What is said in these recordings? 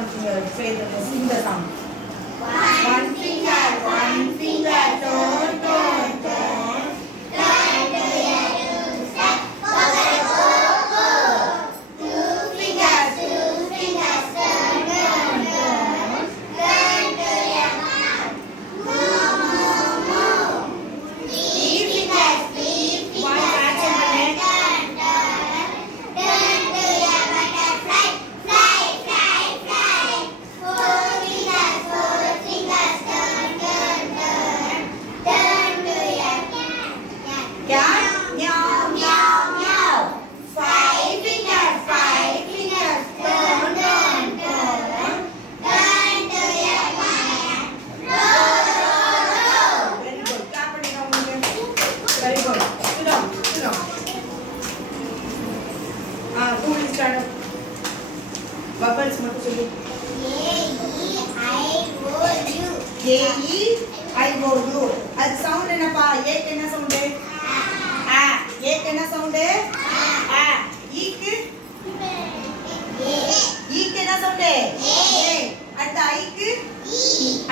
one finger. Say sing the song. One finger, turn, turn, turn. Turn to your two step, go, go, go. Two fingers, turn, turn, turn. Turn to your mouth, move, move, move. Three fingers, One action பண்ணு. turn, turn. Turn to your butterfly, fly, fly, fly. Four fingers, turn, turn, turn. Turn to your cat, Cat, meow, meow, meow. Five fingers, turn, turn, turn. Turn to your lion, row, row, row. Very good. Clap பண்ணுங்க உங்களுக்கு. Very good. Sit down, sit down. Who will stand up? Bubbles மட்டும் சொல்லு. A-E-I-O-U. A-E-I-O-U. அது சவுண்ட் என்னப்பா? ஏக்கு என்ன சவுண்டு? ஆ. ஏக்கு என்ன சவுண்டு? ஆ. ஈக்கு? ஈக்கு என்ன சவுண்டு? ஏ. அடுத்து ஐக்கு?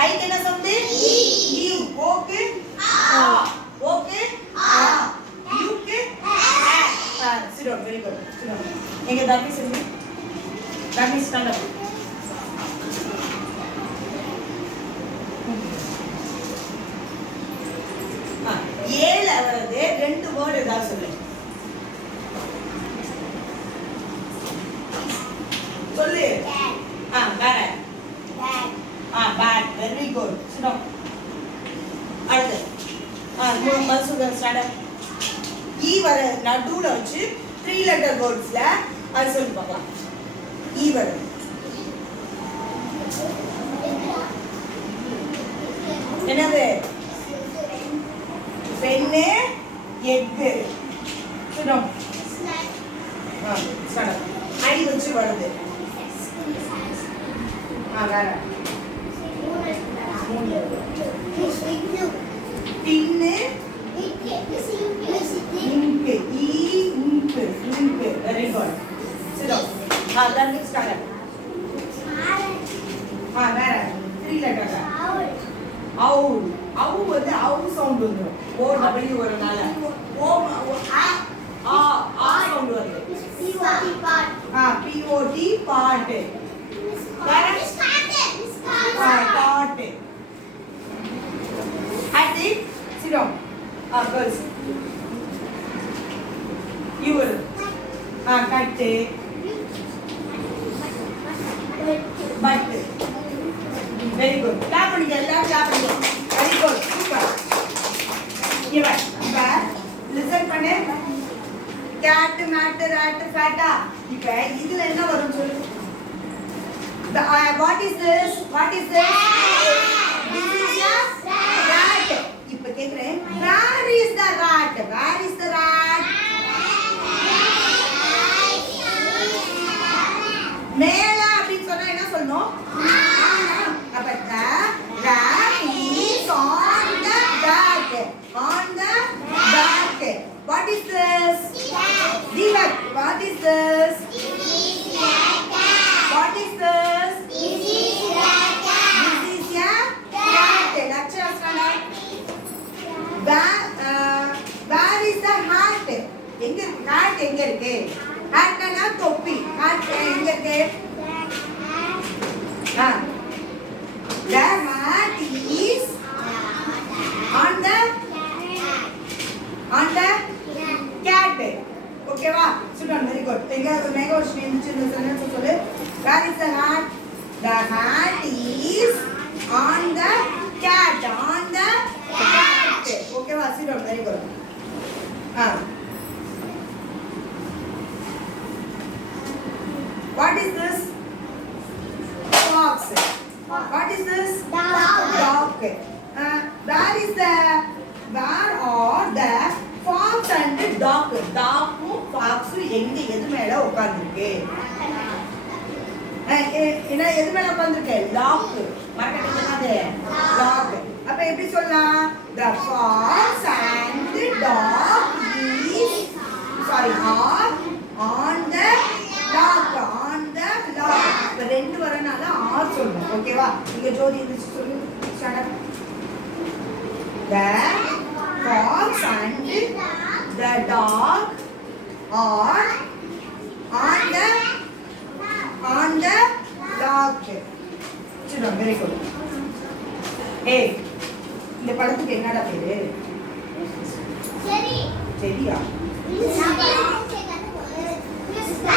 ஐக்கு என்ன சவுண்டு? ஈ. ஓக்கு? ஆ. ஓக்கு? ஆ. யூக்கு? ஆ. Sit down. Very good. Sit down. எங்க தர்மி சொல்லுங்க. தர்மி stand up. ஏல வரது ரெண்டு வேர்ட் ஏதாவது சொல்லு. சொல்லு. வேற. Bad. Very good. Sit down. அடுத்து. மசூதன் ஸ்டார்ட் அப். ஈ வர நடுவுல வச்சு 3 letter wordsல அது சொல்லி பார்க்கலாம். ஈ வர. என்னது? பெண்ணு எக்கு. Sit down. Start up. ஐ வச்சு வருது. வேற. பின்னு இங்கு. ஈ இங்கு. இங்கு. Very good. Sit down. then next start up. வேற 3 letter. அவுல். அவு வந்து அவு சவுண்ட் வந்துடும். ஓ டபிள்யூ வரனால ஓ ஆ சவுண்ட் வருது. பிஓடி பாட்டு. பாட்டு. அடுத்து sit down. girls. you will. கட்டு. பட்டு. Very good. கிளாப் பண்ணுங்க எல்லாரும் கிளாப் பண்ணுங்க. Very good. சூப்பர். இவன் இப்ப லிசன் பண்ணு. கேட் மேட் ராட் ஃபேட்டா. இப்ப இதுல என்ன வரும் சொல்லு. what is this? This is a rat. இப்ப கேக்குறேன் where is the rat? மேல அப்படி சொன்னா என்ன சொல்லணும்? அப்ப the rat is on the back. What is this? Divak, what is this? What is this? This is a cat. Lakshya standard. Where is the hat? எங்க இருக்கு? hat எங்க இருக்கு? hat னா தொப்பி. hat எங்க இருக்கு? The hat is on the cat. ஓகேவா? சுடன் வெரி குட். எங்க மேகோஷ்ணி இந்த சென்டென்ஸ் சொல்லு. Where is the hat? The hat is on the cat. ஓகேவா? சுடன் very good. What is this? Fox. What is this? Dog. Where are the fox and dog? டாக்கும் ஃபாக்ஸும் எங்க எது மேல உட்கார்ந்திருக்கு? என்ன எது மேல உட்கார்ந்திருக்கு? லாக். மறக்கட்டீங்களாது? லாக். அப்ப எப்படி சொல்லலாம்? The fox and dog are on the lock. இப்ப ரெண்டு வரனால சொல்லணும் ஓகேவா இங்க ஜோதி இங்கிலீஷ் சொல்லு start up the fox and the dog are on the log சரி வெரி குட் ஏய் இந்த படத்துக்கு என்னடா பேரு சரி சரியா இது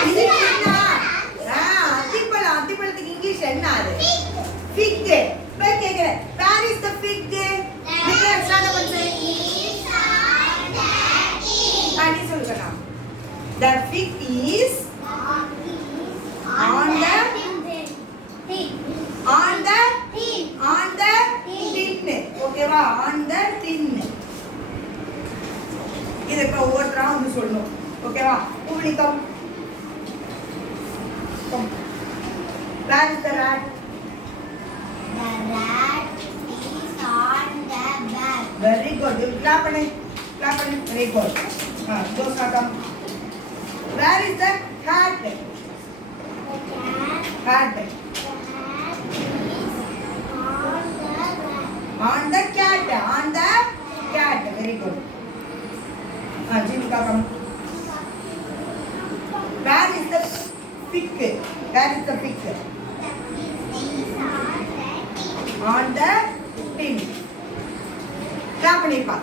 இது என்ன அத்திப்பழத்துக்கு இங்கிலீஷ் என்ன அது fig இப்ப கேக்குறேன் where is the fig because என்ன பண்ணுது பாடி சொல்லுங்க the fig is on the tin ஓகேவா on the tin இது இப்ப ஒவ்வொருத்தரா வந்து சொல்லணும் ஓகேவா உபலிகம் where is the rat The rat is on the bed. very good you clap பண்ணு very good go start where is the cat The cat cat is on the bed. on the cat very good Jimika come where is the pig The pig is on the tin clap பண்ணிப்பா